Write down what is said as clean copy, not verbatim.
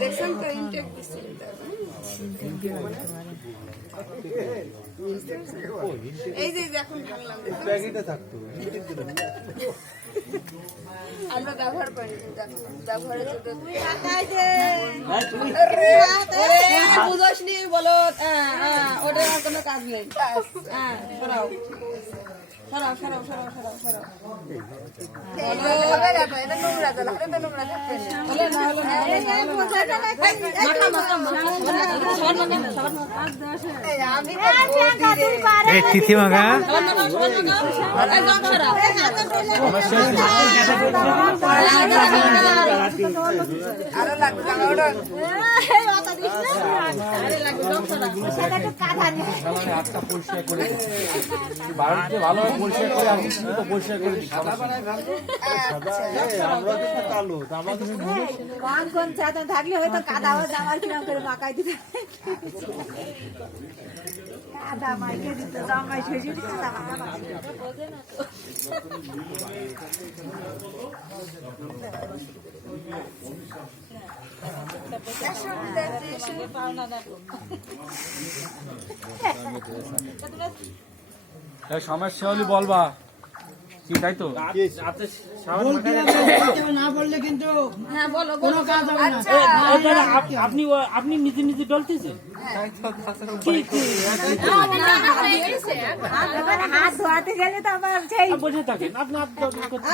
দেখছেন তো ইনটেক দিচ্ছি এই যে এখন ভাঙলাম আমরা ব্যবহার করি ব্যবহারের বুঝোস নি বলো ওটার আর কোনো কাজ নেই সরাও সরাও সরাও সরাও সরাও সরাও তিথি মাগা আরো লাগবে ভালো পরিষ্কার করে আমি তো পরিষ্কার করে দিই থাকলে হয়তো কাদা জামার কিরম করে মাকাই দিতে কাদা মাইকে দিত জামাই শেষে দিত সমস্যা হলে বলবা কি তাই তো না বললে কিন্তু হ্যাঁ বলো কোনো কাজ হবে না। আপনি আপনি নিজে নিজে ডলতেছেন হাত ধোয়াতে গেলে তো আমার সেই বসে থাকেন আপনি বসে থাকে